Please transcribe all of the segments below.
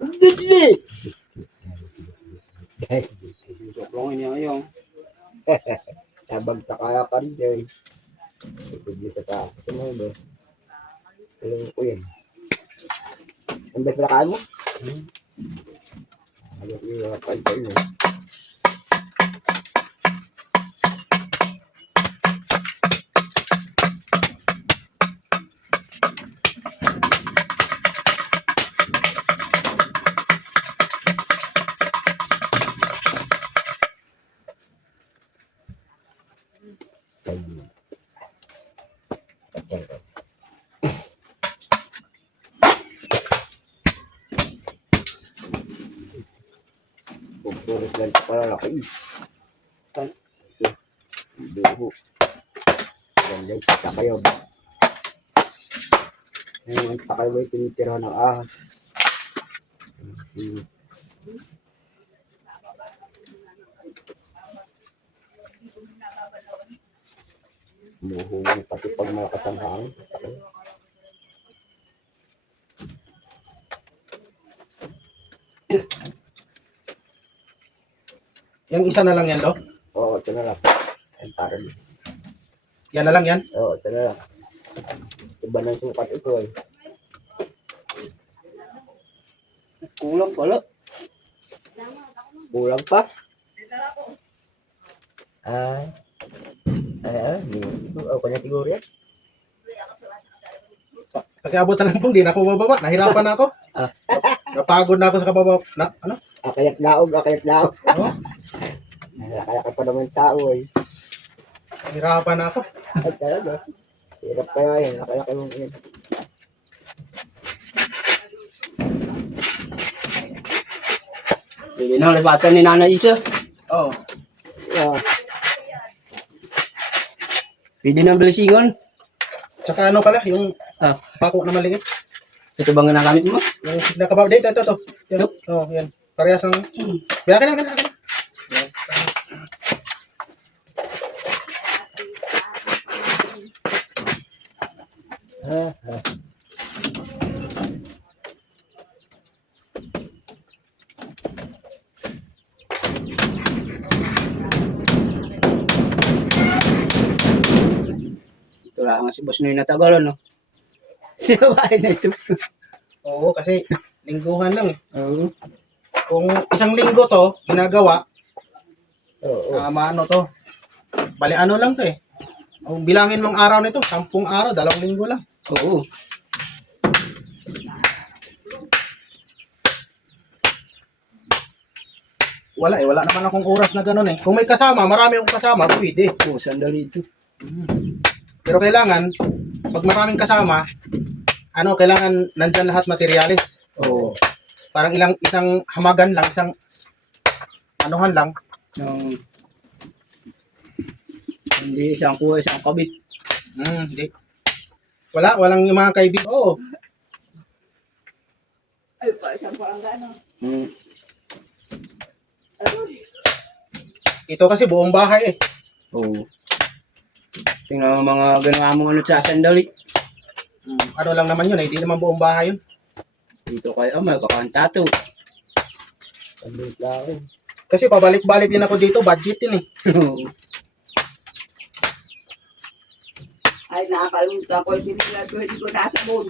Hindi. Susuklongin niya ngayon. Sabag sa kaya pa rin dyan. Ipigil sa taas. Ito mo ba? Alam ko yan. Ang best na kaan mo? Alam ko yung kapal pa yun. Pagpulis lang pala laki. Buho. Ganda yung patakayo. Ngayon ang patakayo ba yung tinitira ng ahas? Buho pati pag malakas ang hangin. Patakayo. Yung isa na lang yan, do? Oo, ito na lang. Ang parang. Yan na lang yan? Oo, ito na lang. Iba ng sukat ito eh. Kulang pala. Kulang pa? Ako kanya siguro yan. Pag-abot na lang po, di na ako bababa. Nahirapan na ako. Napagod na ako sa kababa. Ano? Akayat laog. Oh, Nakayakay pa naman tao eh. nahirapan na ako. Ay talaga. Hirap kaya yan. Nakayakay mo yan. Sige na, lipatan ni Nanay Isa. Oo. Yeah. Pwede ng bilisingon. Tsaka ano pala, yung Ah, pako na maliit. ito bang nagamit mo? Yung nakababa. Dito, ito. Yan. Oo, yan. Parehas ang... Kaya ka na. Yan. Ito lang si Boss Noy Natagal, no? Siya ba na ito? Oo, kasi lingguhan lang eh. Oo. Kung isang linggo to, ginagawa, Oo. maano to. Bali ano lang to eh. Kung bilangin mong araw nito, 10 araw, 2 linggo lang. Oo. Wala naman akong oras na gano'n eh. Kung may kasama, marami akong kasama, pwede. Oh, sandali ito. Pero kailangan, pag maraming kasama, kailangan nandyan lahat materialis. Oo. Parang isang hamagan lang, isang anuhan lang. Nung hindi isang kuha, isang kabit. Hindi. Walang yung mga kaibigan. Oo. Hmm. Ito kasi buong bahay eh. Oo. Tingnan mo mga ganawa mong ano sa sandali. Ano lang naman yun eh, hindi naman buong bahay yun. Dito kayo, may kakanta to. Sabi lang. Kasi pabalik-balik din ako dito, budget din eh. Ay, nakakalimutan ko yung sinilas ko, hindi ko nasabon.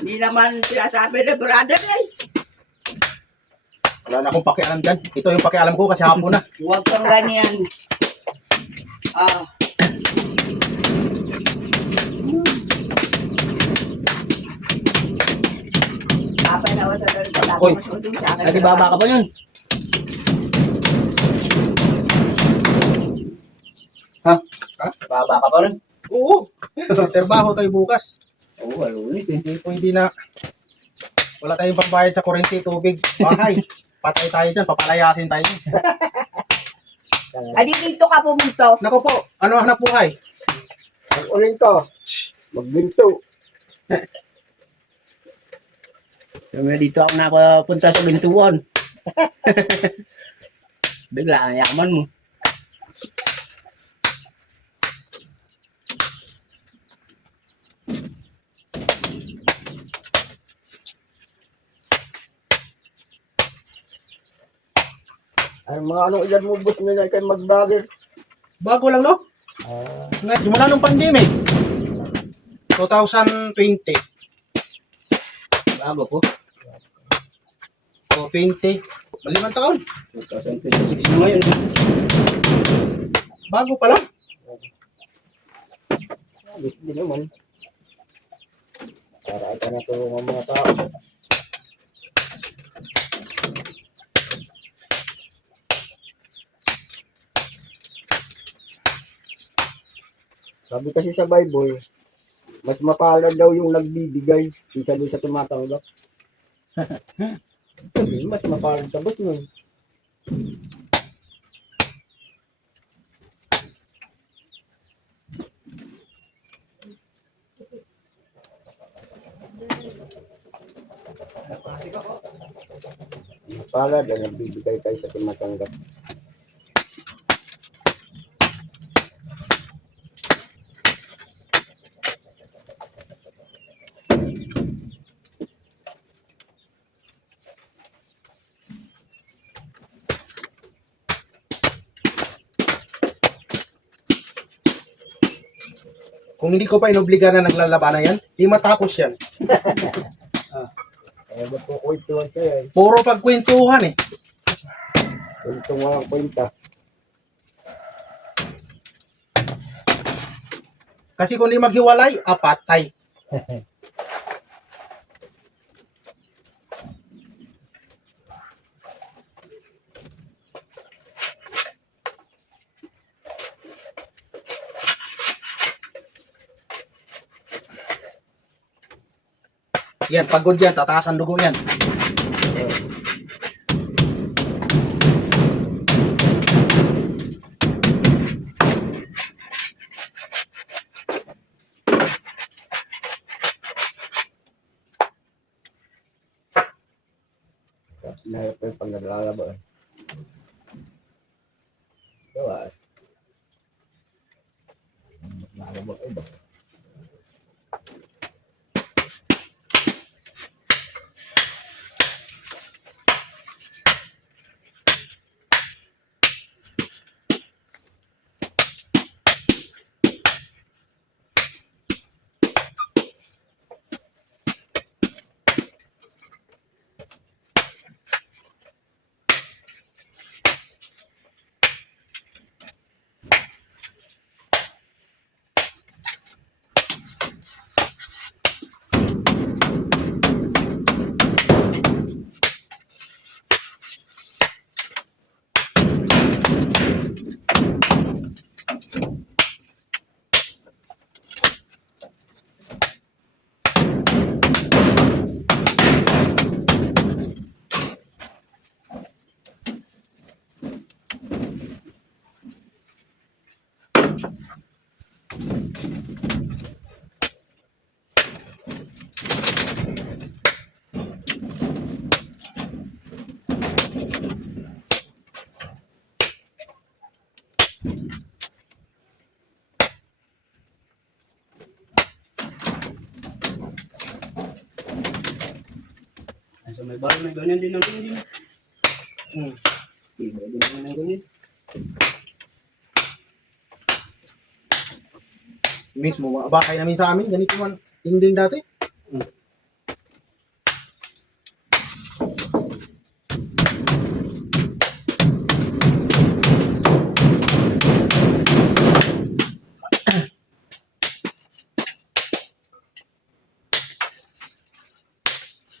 Hindi naman sinasabi na brother eh. Wala na akong pakialam dyan. Ito yung pakialam ko kasi hapon na. Huwag kang ganyan. Ah. Kapay na ako sa doon. Uy, Nagibaba ka pa yun. Ha? Ha? Baba ka pa rin? Oo. Trabaho tayo bukas. Oo, alunis eh. Hindi pwede na. Wala tayong pambayad sa kuryente, tubig, bahay. Patay tayo dyan, papalayasin tayo dyan. Adi dito ka pumunto. Naku po, ano hanap buhay? Ang uling to. Magbinto. Sabi dito ako nakapunta sa Bintuan. Bigla ang yaman mo. Ay, mga anong edad mo, boss, na kayo mag-vlogger? Bago lang, no? Simula nung pandemic. 2020. Bago po. O, 20. Malimang taon. 2026 na ngayon. Bago pa lang. Hindi naman. Para ata na ito mga tao. Sabi kasi sa Bible, mas mapalad daw yung nagbibigay kaysa doon sa tumatanggap. Sabi, mas mapalad sa boss nun. Mapalad ang nagbibigay kaysa tumatanggap. Kung hindi ko pa inobliga na naglalabanan yan, di matapos yan. Kaya ba't po kwentuhan kayo eh? Puro pagkwentuhan eh. Kwentong walang kwenta. Kasi kung di maghiwalay, apatay. Yan, pagod yan, tataas ang dugo yan. Nahirap ko yung pag naglalaba eh. Gawa eh. Naglalaba ko ba? So may bahay, may ganyan din ang din. Iba din naman ang ganyan. Mismo, mga bakay namin sa amin, ganito man, dingding dati.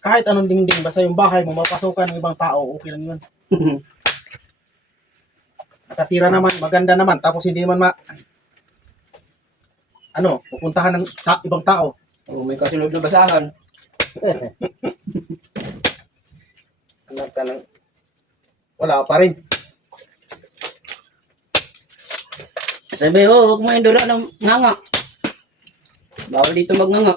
Kahit anong dingding, basta yung bahay mo, mapasukan ng ibang tao, okay lang yun. Nakatira naman, maganda naman, tapos hindi naman pupuntahan ng ibang tao. O may kasunod na basahan. Anak ka ng... Wala pa rin. Sabi, huwag mo indura ng nganga. Bawal dito magnganga.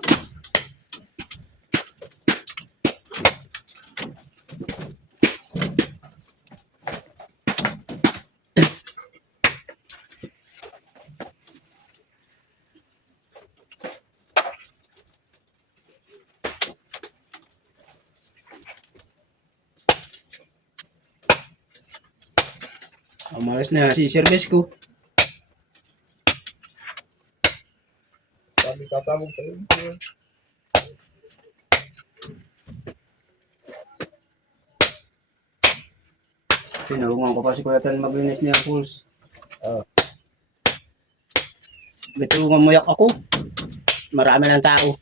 Umalis na si service ko. Sabi tatabog sa iyo. Tinulungan ko pa si Kuya Tan maglinis niya ang pools. Oo. Dito mamuyak ako. Marami ng tao.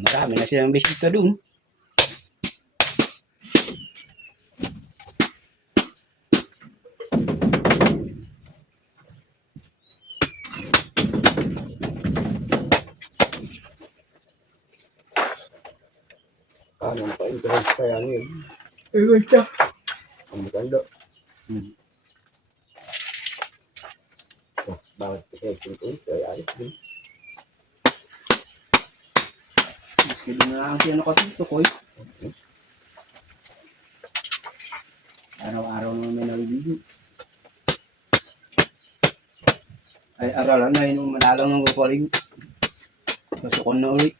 Marami na silang bisita dun. Ano pa interest kaya ngayon? Ewan siya. Ang maganda. Hmm. Oh, bakit kasi ito? Ay, ayos din. Maski din na lang siya nakatutok eh. Araw-araw naman may naliligo. Ay, aralan na yun, manalang ng kupaligo. Pasukon na ulit.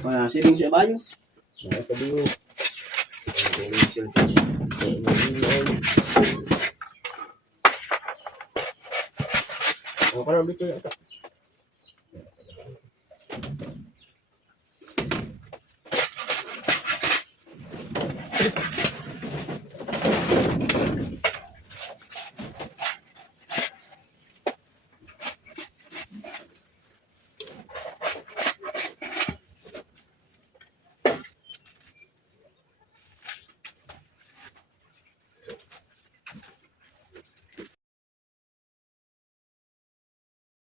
Wala, siling siya ba yun? Nakatabi mo. Ang karami ko yata.